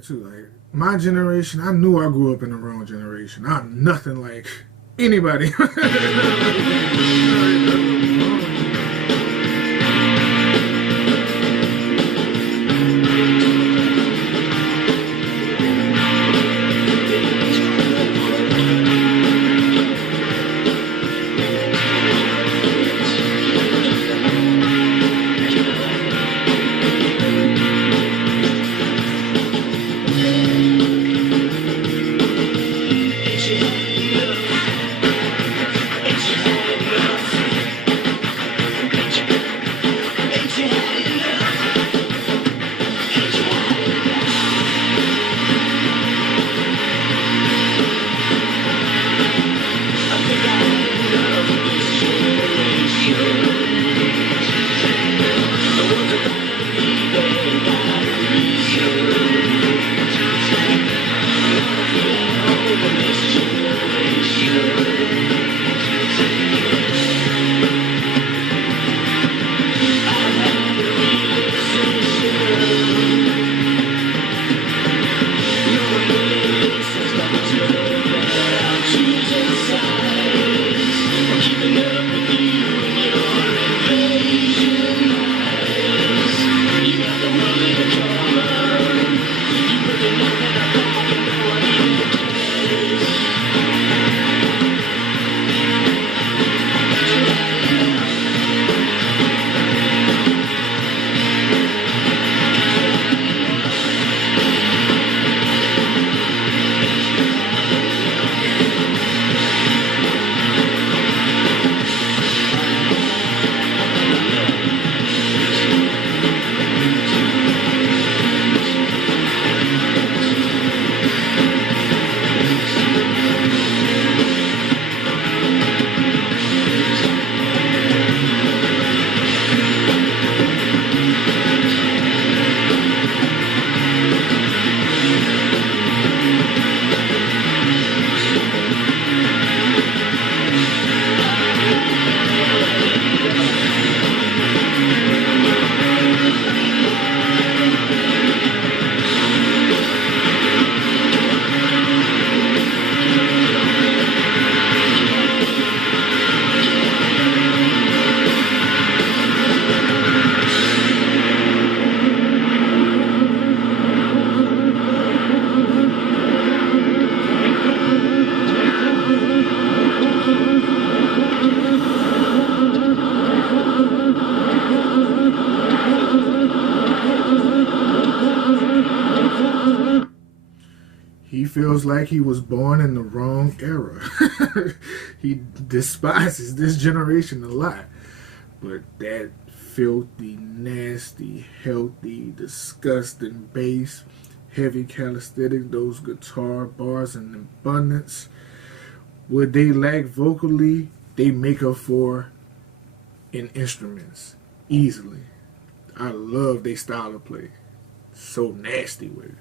that too. Like my generation, I knew I grew up in the wrong generation. I'm nothing like anybody. He feels like he was born in the wrong era. He despises this generation a lot. But that filthy, nasty, healthy, disgusting bass, heavy calisthenic, those guitar bars in abundance, what they lack vocally, they make up for in instruments easily. I love their style of play. So nasty with it.